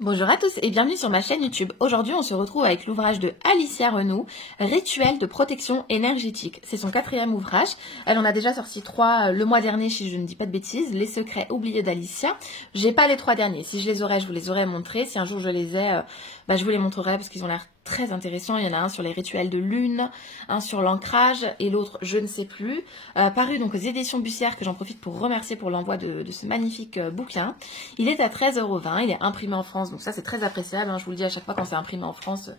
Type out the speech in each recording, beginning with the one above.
Bonjour à tous et bienvenue sur ma chaîne YouTube. Aujourd'hui, on se retrouve avec l'ouvrage de Alicia Renoux, Rituel de protection énergétique. C'est son 4e ouvrage. Elle en a déjà sorti 3 le mois dernier, si je ne dis pas de bêtises. Les secrets oubliés d'Alicia. J'ai pas les 3 derniers. Si je les aurais, je vous les aurais montrés. Si un jour je les ai, je vous les montrerai parce qu'ils ont l'air très intéressants. Il y en a un sur les rituels de lune, un sur l'ancrage et l'autre, je ne sais plus. Paru donc aux éditions Bussière, que j'en profite pour remercier pour l'envoi de ce magnifique bouquin. Il est à 13,20 €. Il est imprimé en France. Donc ça, c'est très appréciable, hein. Je vous le dis à chaque fois quand c'est imprimé en France.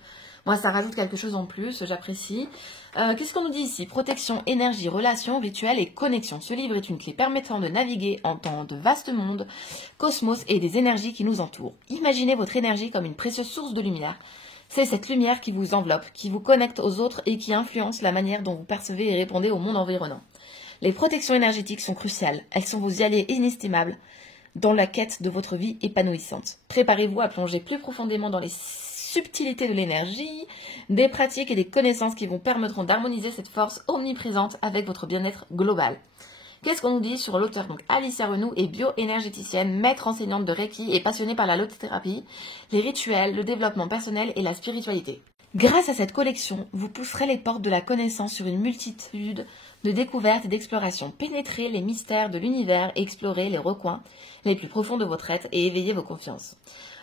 Moi, ça rajoute quelque chose en plus, j'apprécie. Qu'est-ce qu'on nous dit ici? Protection, énergie, relations, rituels et connexion. Ce livre est une clé permettant de naviguer en dans de vastes mondes, cosmos et des énergies qui nous entourent. Imaginez votre énergie comme une précieuse source de lumière. C'est cette lumière qui vous enveloppe, qui vous connecte aux autres et qui influence la manière dont vous percevez et répondez au monde environnant. Les protections énergétiques sont cruciales. Elles sont vos alliés inestimables dans la quête de votre vie épanouissante. Préparez-vous à plonger plus profondément dans les subtilités de l'énergie, des pratiques et des connaissances qui vous permettront d'harmoniser cette force omniprésente avec votre bien-être global. Qu'est-ce qu'on nous dit sur l'auteur? Donc Alicia Renoux est bioénergéticienne, maître enseignante de Reiki et passionnée par la lotothérapie, les rituels, le développement personnel et la spiritualité. Grâce à cette collection, vous pousserez les portes de la connaissance sur une multitude de découvertes et d'explorations. Pénétrez les mystères de l'univers et explorez les recoins les plus profonds de votre être et éveillez vos confiances.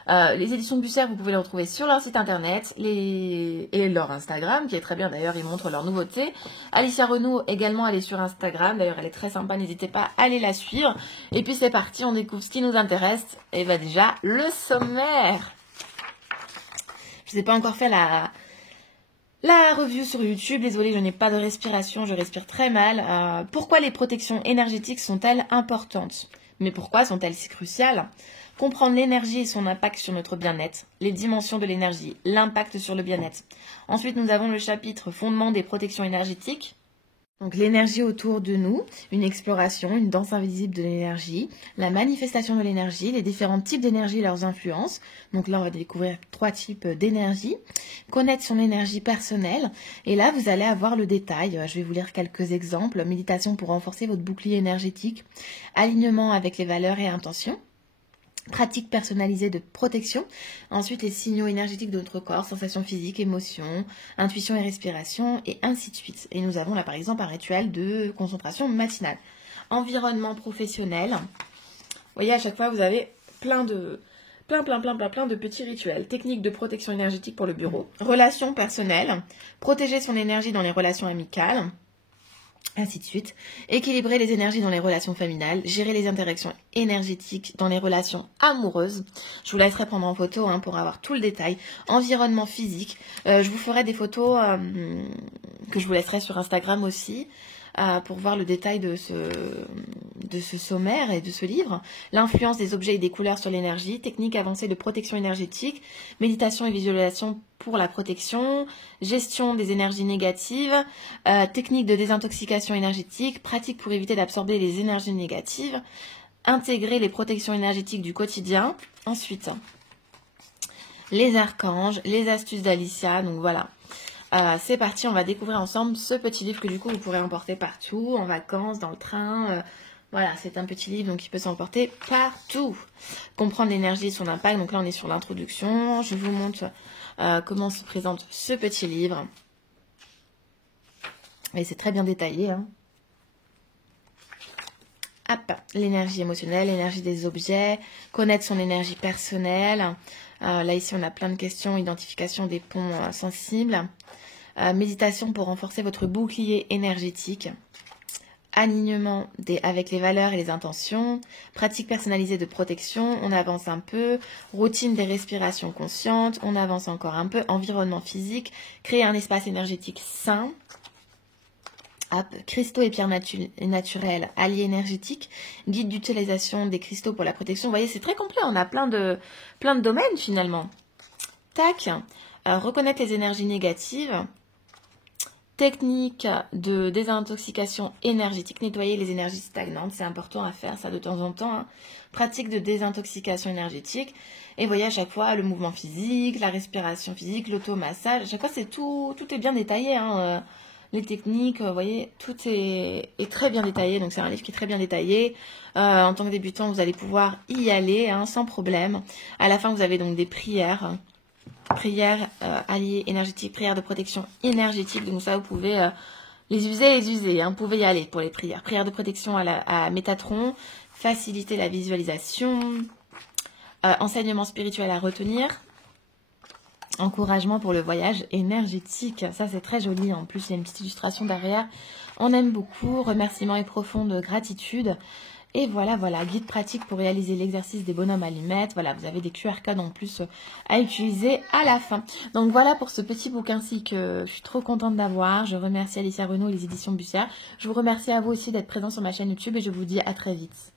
Les éditions Bussière, vous pouvez les retrouver sur leur site internet et leur Instagram, qui est très bien d'ailleurs, ils montrent leurs nouveautés. Alicia Renoux également, elle est sur Instagram, d'ailleurs elle est très sympa, n'hésitez pas à aller la suivre. Et puis c'est parti, on découvre ce qui nous intéresse. Et déjà, le sommaire. Je ne vous ai pas encore fait la review sur YouTube. Désolée, je n'ai pas de respiration, je respire très mal. Pourquoi les protections énergétiques sont-elles importantes? Mais pourquoi sont-elles si cruciales? Comprendre l'énergie et son impact sur notre bien-être, les dimensions de l'énergie, l'impact sur le bien-être. Ensuite, nous avons le chapitre fondement des protections énergétiques. Donc l'énergie autour de nous, une exploration, une danse invisible de l'énergie, la manifestation de l'énergie, les différents types d'énergie et leurs influences. Donc là, on va découvrir 3 types d'énergie. Connaître son énergie personnelle. Et là, vous allez avoir le détail. Je vais vous lire quelques exemples. Méditation pour renforcer votre bouclier énergétique. Alignement avec les valeurs et intentions. Pratique personnalisée de protection. Ensuite, les signaux énergétiques de notre corps, sensations physiques, émotions, intuition et respiration, et ainsi de suite. Et nous avons là, par exemple, un rituel de concentration matinale. Environnement professionnel. Vous voyez, à chaque fois, vous avez plein de petits rituels. Techniques de protection énergétique pour le bureau. Relations personnelles. Protéger son énergie dans les relations amicales. Ainsi de suite. Équilibrer les énergies dans les relations familiales, gérer les interactions énergétiques dans les relations amoureuses. Je vous laisserai prendre en photo pour avoir tout le détail. Environnement physique. Je vous ferai des photos que je vous laisserai sur Instagram aussi pour voir le détail de ce sommaire et de ce livre. L'influence des objets et des couleurs sur l'énergie. Technique avancée de protection énergétique. Méditation et visualisation pour la protection, gestion des énergies négatives, technique de désintoxication énergétique, pratique pour éviter d'absorber les énergies négatives, intégrer les protections énergétiques du quotidien. Ensuite, les archanges, les astuces d'Alicia. Donc voilà, c'est parti, on va découvrir ensemble ce petit livre que du coup vous pourrez emporter partout, en vacances, dans le train. Voilà, c'est un petit livre donc il peut s'emporter partout. Comprendre l'énergie et son impact. Donc là, on est sur l'introduction. Je vous montre comment se présente ce petit livre. Et c'est très bien détaillé. Hop, l'énergie émotionnelle, l'énergie des objets, connaître son énergie personnelle. Là, ici, on a plein de questions. Identification des ponts sensibles. Méditation pour renforcer votre bouclier énergétique. Alignement avec les valeurs et les intentions, pratique personnalisée de protection, on avance un peu, routine des respirations conscientes, on avance encore un peu, environnement physique, créer un espace énergétique sain, cristaux et pierres naturelles, alliés énergétiques, guide d'utilisation des cristaux pour la protection. Vous voyez, c'est très complet, on a plein de domaines finalement. Tac, reconnaître les énergies négatives. Technique de désintoxication énergétique, nettoyer les énergies stagnantes, c'est important à faire ça de temps en temps. Pratique de désintoxication énergétique. Et vous voyez à chaque fois le mouvement physique, la respiration physique, l'automassage. À chaque fois, c'est tout est bien détaillé. les techniques, vous voyez, tout est très bien détaillé. Donc c'est un livre qui est très bien détaillé. En tant que débutant, vous allez pouvoir y aller hein, sans problème. À la fin, vous avez donc des prières. Prières alliées énergétiques, prières de protection énergétique. Donc ça, vous pouvez les user. Hein. Vous pouvez y aller pour les prières. Prières de protection à Métatron. Faciliter la visualisation. Enseignement spirituel à retenir. Encouragement pour le voyage énergétique. Ça, c'est très joli. En plus, il y a une petite illustration derrière. On aime beaucoup. Remerciements et profonde gratitude. Et voilà, guide pratique pour réaliser l'exercice des bonhommes allumettes. Voilà, vous avez des QR codes en plus à utiliser à la fin. Donc voilà pour ce petit bouquin-ci que je suis trop contente d'avoir. Je remercie Alicia Renaud et les éditions Bussière. Je vous remercie à vous aussi d'être présents sur ma chaîne YouTube et je vous dis à très vite.